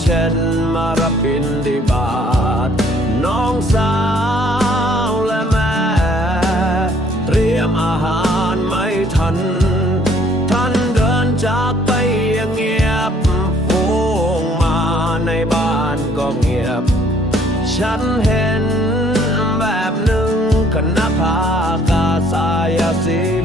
เช่นมารับบินดีบาทน้องสาวและแม่ เตรียมอาหารไม่ทัน ท่านเดินจากไปยังเงียบฟูงมาในบ้านก็เงียบ ฉันเห็นแบบหนึ่งคณะภากาสายสี